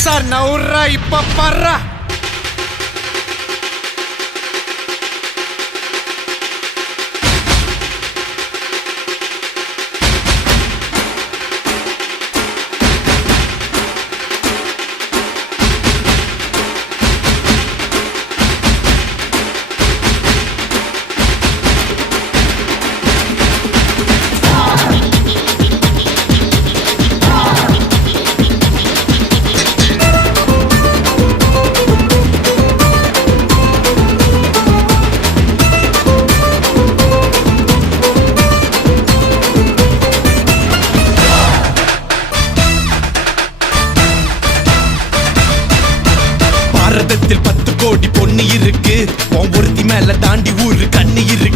Sir நவுறா இப்ப பர்றா. பாரதத்தில் 10 கோடி பொண்ணு இருக்கு, ஒருத்தி மேல தாண்டி ஊரு கண்ணு இருக்கு.